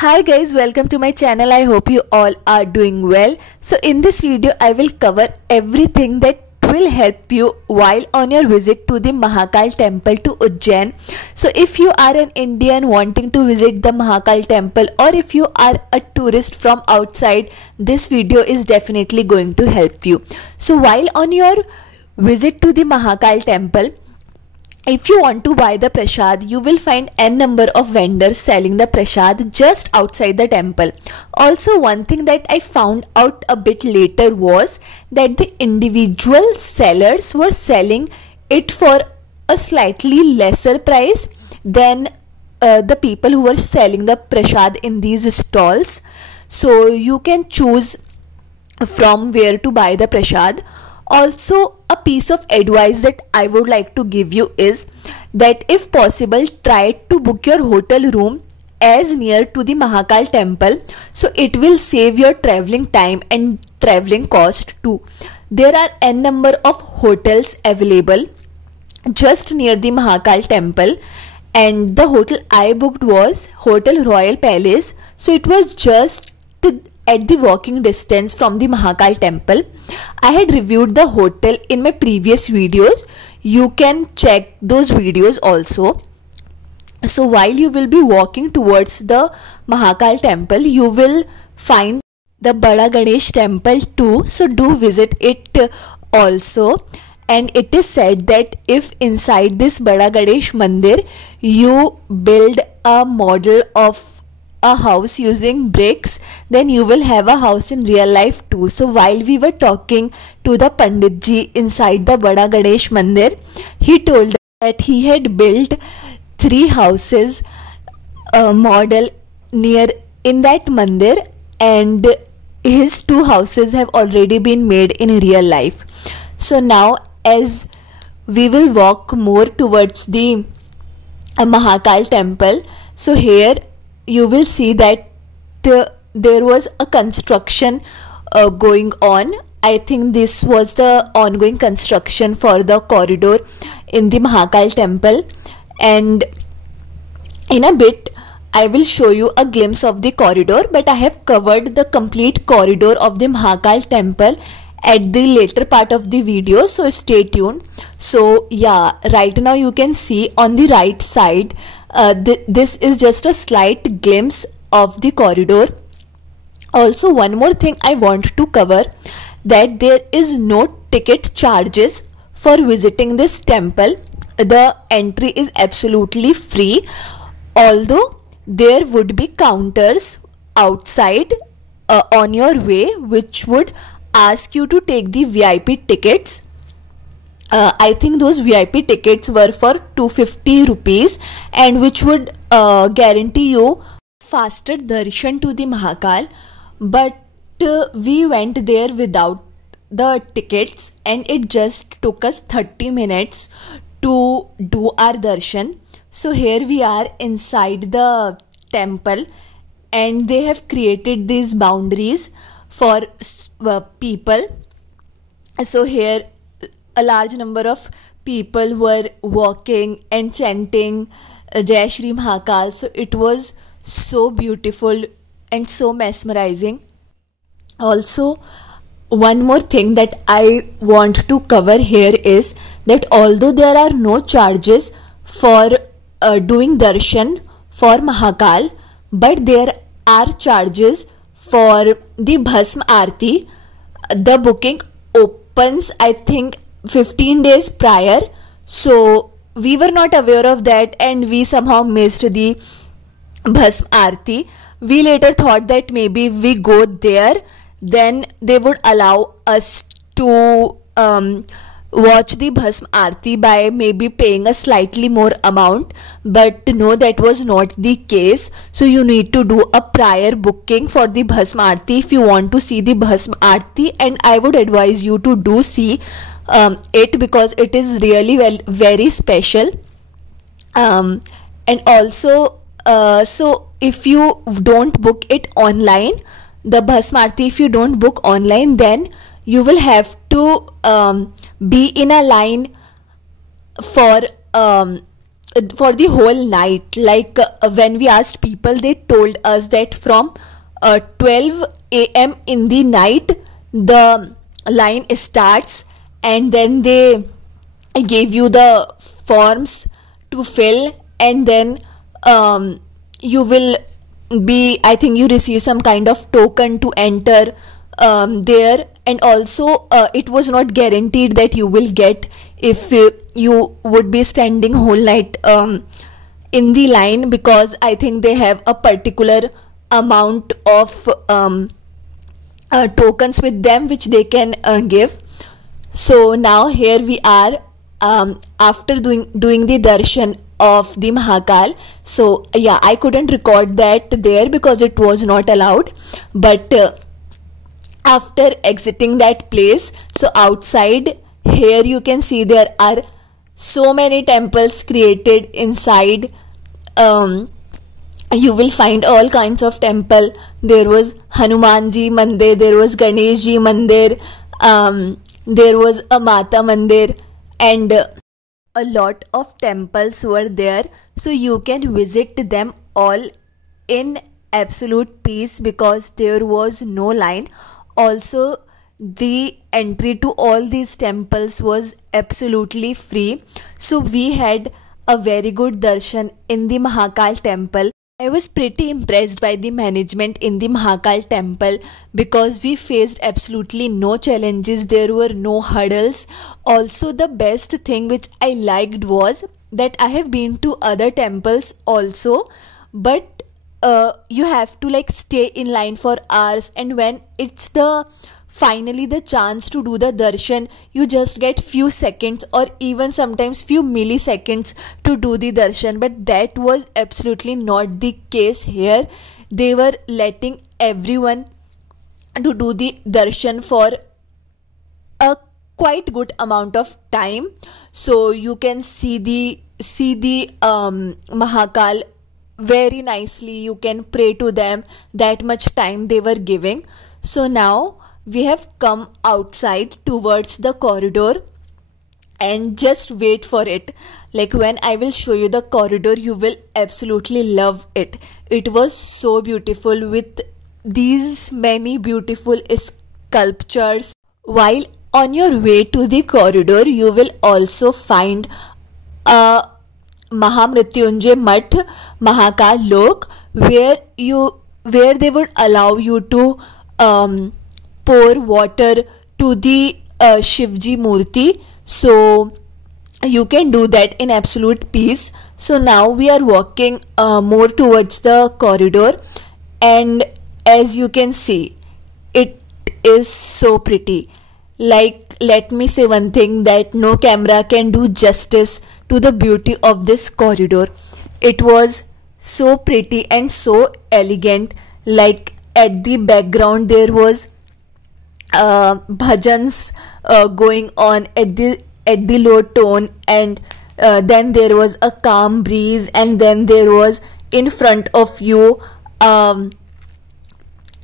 Hi guys, welcome to my channel. I hope you all are doing well. So in this video I will cover everything that will help you while on your visit to the Mahakal temple to Ujjain. So if you are an Indian wanting to visit the Mahakal temple, or if you are a tourist from outside, this video is definitely going to help you. So while on your visit to the Mahakal temple, if you want to buy the prasad, you will find n number of vendors selling the prasad just outside the temple. Also, one thing that I found out a bit later was that the individual sellers were selling it for a slightly lesser price than the people who were selling the prasad in these stalls. So you can choose from where to buy the prasad. Also, a piece of advice that I would like to give you is that if possible, try to book your hotel room as near to the Mahakal temple, so it will save your traveling time and traveling cost too. There are n number of hotels available just near the Mahakal temple, and the hotel I booked was Hotel Royal Palace, so it was just at the walking distance from the Mahakal temple. I had reviewed the hotel in my previous videos. You can check those videos also. So while you will be walking towards the Mahakal temple, you will find the Bada Ganesh temple too. So do visit it also. And it is said that if inside this Bada Ganesh Mandir you build a model of a house using bricks, then you will have a house in real life too. So while we were talking to the Pandit ji inside the Bada Ganesh Mandir, he told that he had built 3 houses model near in that mandir, and his 2 houses have already been made in real life. So now as we will walk more towards the Mahakal temple, so here you will see that there was a construction going on. I think this was the ongoing construction for the corridor in the Mahakal temple, and in a bit I will show you a glimpse of the corridor, but I have covered the complete corridor of the Mahakal temple at the later part of the video, so stay tuned. So yeah, right now you can see on the right side, this is just a slight glimpse of the corridor. Also, one more thing I want to cover, that there is no ticket charges for visiting this temple. The entry is absolutely free, although there would be counters outside on your way which would ask you to take the VIP tickets. I think those VIP tickets were for 250 rupees, and which would guarantee you faster darshan to the Mahakal. But we went there without the tickets, and it just took us 30 minutes to do our darshan. So here we are inside the temple, and they have created these boundaries for people. So here a large number of people were walking and chanting Jai Shri Mahakal. So it was so beautiful and so mesmerizing. Also, one more thing that I want to cover here is that although there are no charges for doing darshan for Mahakal, but there are charges for the Bhasm Aarti. The booking opens, I think, 15 days prior, so we were not aware of that, and we somehow missed the Bhasm Aarti. We later thought that maybe we go there, then they would allow us to watch the Bhasm Aarti by maybe paying a slightly more amount, but no, that was not the case. So you need to do a prior booking for the Bhasm Aarti if you want to see the Bhasm Aarti, and I would advise you to do see it, because it is really very special. And also, so if you don't book it online, the Bhasm Aarti, if you don't book online, then you will have to be in a line for for the whole night. Like when we asked people, they told us that from 12 a.m. in the night the line starts, and then they gave you the forms to fill, and then you will be, I think you receive some kind of token to enter there. And also it was not guaranteed that you will get if you would be standing whole night in the line, because I think they have a particular amount of tokens with them which they can give. So now here we are after doing the darshan of the Mahakal. So yeah, I couldn't record that there because it was not allowed, but after exiting that place, so outside here you can see there are so many temples created inside. You will find all kinds of temple. There was Hanumanji Mandir, there was Ganeshji Mandir, there was a Mata Mandir, and a lot of temples were there. So you can visit them all in absolute peace because there was no line. Also, the entry to all these temples was absolutely free. So we had a very good darshan in the Mahakal temple. I was pretty impressed by the management in the Mahakal temple because we faced absolutely no challenges. There were no hurdles. Also, the best thing which I liked was that I have been to other temples also, but you have to like stay in line for hours, and when it's the finally the chance to do the darshan, you just get few seconds or even sometimes few milliseconds to do the darshan. But that was absolutely not the case here. They were letting everyone to do the darshan for a quite good amount of time, so you can see the Mahakal very nicely. You can pray to them, that much time they were giving. So now we have come outside towards the corridor, and just wait for it. Like when I will show you the corridor, you will absolutely love it. It was so beautiful with these many beautiful sculptures. While on your way to the corridor, you will also find a Mahamrityunjay Math Mahakal Lok, where they would allow you to pour water to the Shivji Murti. So you can do that in absolute peace. So now we are walking more towards the corridor, and as you can see, it is so pretty. Like, let me say one thing, that no camera can do justice to the beauty of this corridor. It was so pretty and so elegant. Like at the background there was bhajans going on at the low tone, and then there was a calm breeze, and then there was in front of you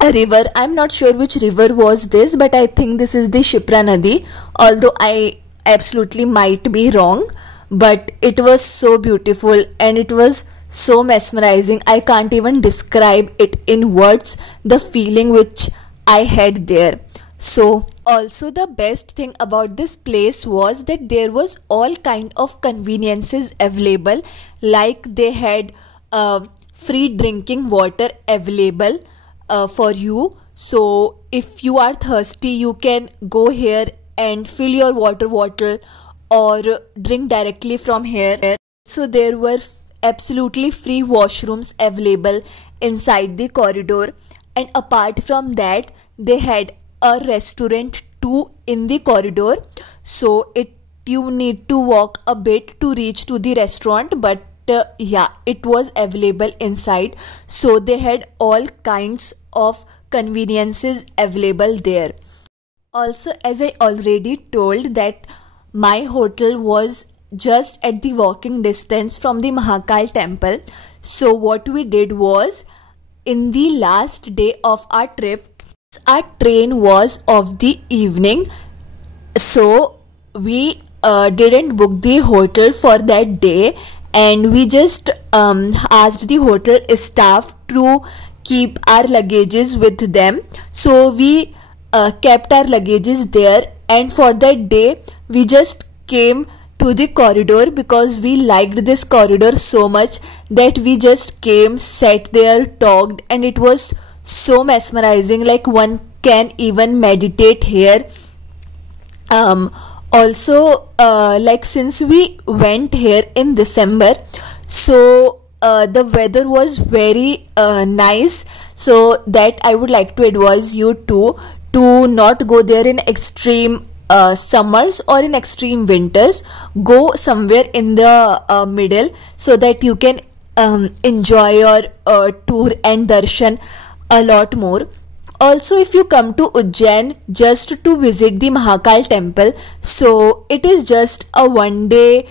a river. I'm not sure which river was this, but I think this is the Shipra Nadi, although I absolutely might be wrong. But it was so beautiful and it was so mesmerizing. I can't even describe it in words, the feeling which I had there. So also the best thing about this place was that there was all kind of conveniences available. Like they had free drinking water available for you. So if you are thirsty, you can go here and fill your water bottle or drink directly from here. So there were absolutely free washrooms available inside the corridor, and apart from that they had a restaurant too in the corridor. So you need to walk a bit to reach to the restaurant, but yeah, it was available inside. So they had all kinds of conveniences available there. Also, as I already told, that my hotel was just at the walking distance from the Mahakal temple. So what we did was, in the last day of our trip, our train was of the evening, so we didn't book the hotel for that day, and we just asked the hotel staff to keep our luggages with them. So we kept our luggages there, and for that day we just came to the corridor because we liked this corridor so much that we just came, sat there, talked, and it was so mesmerizing, like one can even meditate here. Also, like since we went here in December, so the weather was very nice, so that I would like to advise you to not go there in extreme summers or in extreme winters. Go somewhere in the middle so that you can enjoy your tour and darshan a lot more. Also, if you come to Ujjain just to visit the Mahakal temple, so it is just a one day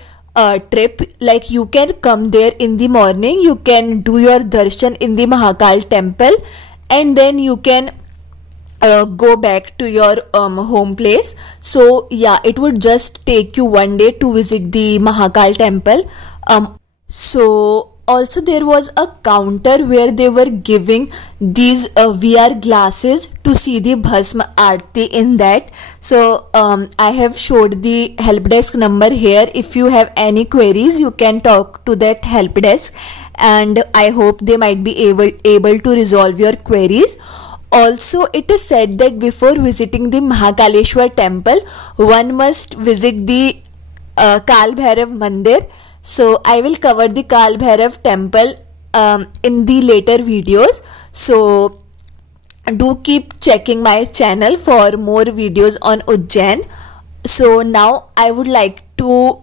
trip. Like you can come there in the morning, you can do your darshan in the Mahakal temple, and then you can go back to your home place. So yeah, it would just take you one day to visit the Mahakal temple. So also there was a counter where they were giving these VR glasses to see the Bhasma Aarti in that. So I have showed the help desk number here. If you have any queries, you can talk to that help desk, and I hope they might be able to resolve your queries. Also, it is said that before visiting the Mahakaleshwar temple, one must visit the Kal Bhairav Mandir. So I will cover the Kal Bhairav temple in the later videos. So do keep checking my channel for more videos on Ujjain. So now I would like to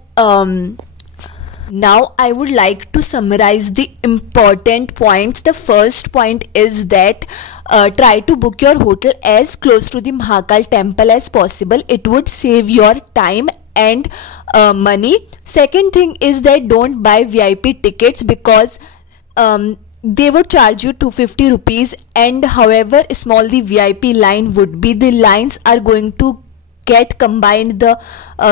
summarize the important points. The first point is that try to book your hotel as close to the Mahakal temple as possible. It would save your time and money. Second thing is that don't buy VIP tickets because they would charge you 250 rupees, and however small the VIP line would be, the lines are going to get combined, the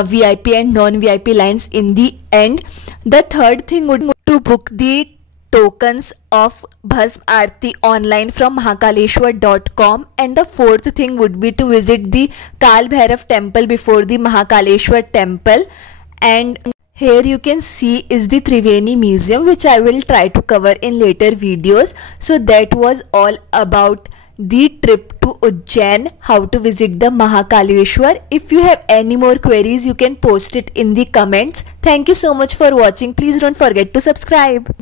VIP and non-VIP lines in the end. The third thing would be to book the tokens of Bhasma Aarti online from mahakaleshwar.com, and the fourth thing would be to visit the Kal Bhairav temple before the Mahakaleshwar temple. And here you can see is the Triveni Museum, which I will try to cover in later videos. So that was all about the trip to Ujjain, how to visit the Mahakaleshwar. If you have any more queries, you can post it in the comments. Thank you so much for watching. Please don't forget to subscribe.